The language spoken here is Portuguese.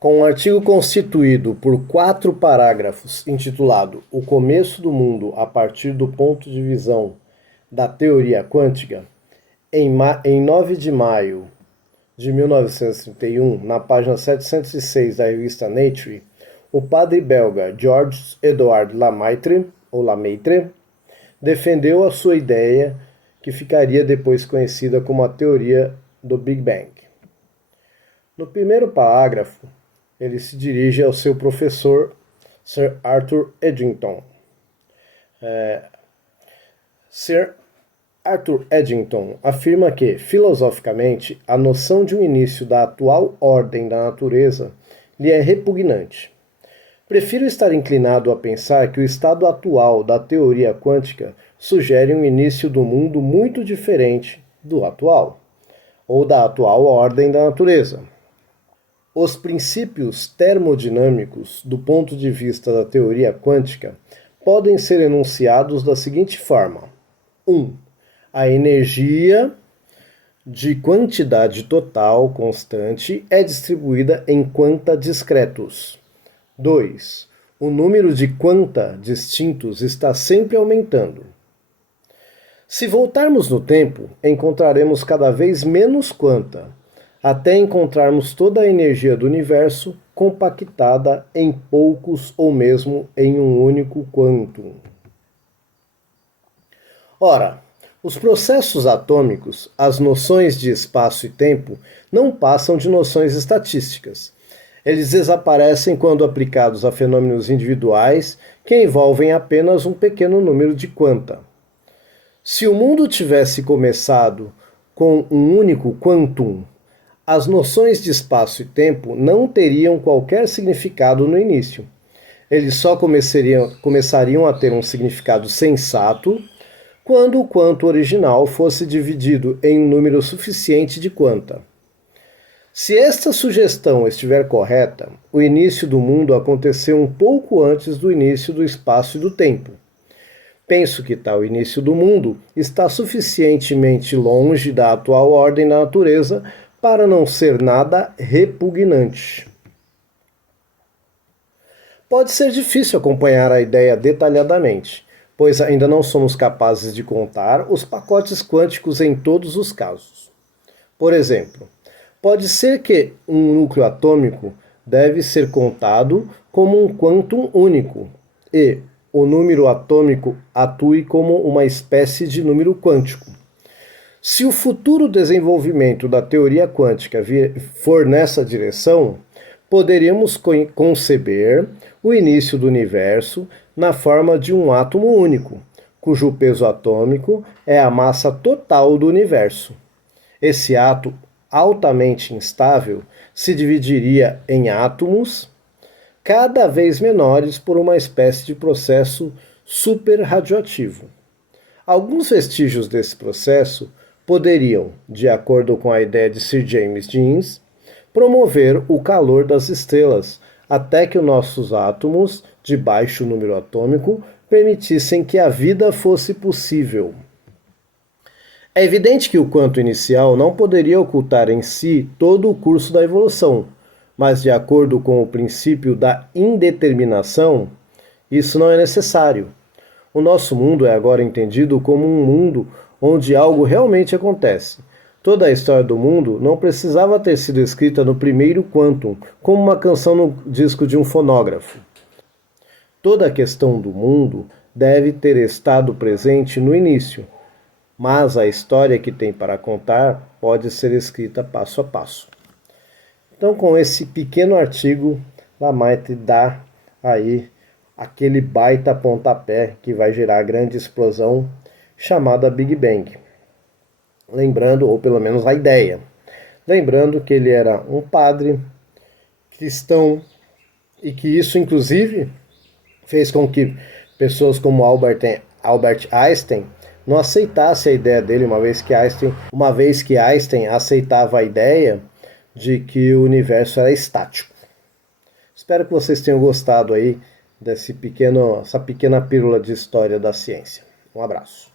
Com um artigo constituído por 4 parágrafos intitulado O Começo do Mundo a partir do ponto de visão da teoria quântica, em 9 de maio de 1931, na página 706 da revista Nature, o padre belga Georges-Édouard Lemaitre defendeu a sua ideia, que ficaria depois conhecida como a teoria do Big Bang. No primeiro parágrafo, ele se dirige ao seu professor, Sir Arthur Eddington. Sir Arthur Eddington afirma que, filosoficamente, a noção de um início da atual ordem da natureza lhe é repugnante. Prefiro estar inclinado a pensar que o estado atual da teoria quântica sugere um início do mundo muito diferente do atual, ou da atual ordem da natureza. Os princípios termodinâmicos, do ponto de vista da teoria quântica, podem ser enunciados da seguinte forma: 1. A energia de quantidade total constante é distribuída em quanta discretos. 2. O número de quanta distintos está sempre aumentando. Se voltarmos no tempo, encontraremos cada vez menos quanta, até encontrarmos toda a energia do universo compactada em poucos ou mesmo em um único quantum. Ora, os processos atômicos, as noções de espaço e tempo, não passam de noções estatísticas. Eles desaparecem quando aplicados a fenômenos individuais que envolvem apenas um pequeno número de quanta. Se o mundo tivesse começado com um único quantum, as noções de espaço e tempo não teriam qualquer significado no início. Eles só começariam a ter um significado sensato quando o quanto original fosse dividido em um número suficiente de quanta. Se esta sugestão estiver correta, o início do mundo aconteceu um pouco antes do início do espaço e do tempo. Penso que tal início do mundo está suficientemente longe da atual ordem da natureza para não ser nada repugnante. Pode ser difícil acompanhar a ideia detalhadamente, pois ainda não somos capazes de contar os pacotes quânticos em todos os casos. Por exemplo, pode ser que um núcleo atômico deve ser contado como um quantum único e o número atômico atue como uma espécie de número quântico. Se o futuro desenvolvimento da teoria quântica for nessa direção, poderíamos conceber o início do universo na forma de um átomo único, cujo peso atômico é a massa total do universo. Esse átomo altamente instável se dividiria em átomos cada vez menores por uma espécie de processo superradioativo. Alguns vestígios desse processo poderiam, de acordo com a ideia de Sir James Jeans, promover o calor das estrelas até que os nossos átomos de baixo número atômico permitissem que a vida fosse possível. É evidente que o quanto inicial não poderia ocultar em si todo o curso da evolução, mas de acordo com o princípio da indeterminação, isso não é necessário. O nosso mundo é agora entendido como um mundo onde algo realmente acontece. Toda a história do mundo não precisava ter sido escrita no primeiro quantum, como uma canção no disco de um fonógrafo. Toda a questão do mundo deve ter estado presente no início, mas a história que tem para contar pode ser escrita passo a passo. Então, com esse pequeno artigo, Lemaitre dá aí aquele baita pontapé que vai gerar a grande explosão chamada Big Bang. Lembrando, ou pelo menos a ideia, lembrando que ele era um padre cristão e que isso, inclusive, fez com que pessoas como Albert Einstein não aceitassem a ideia dele, uma vez que Einstein aceitava a ideia de que o universo era estático. Espero que vocês tenham gostado aí essa pequena pílula de história da ciência. Um abraço.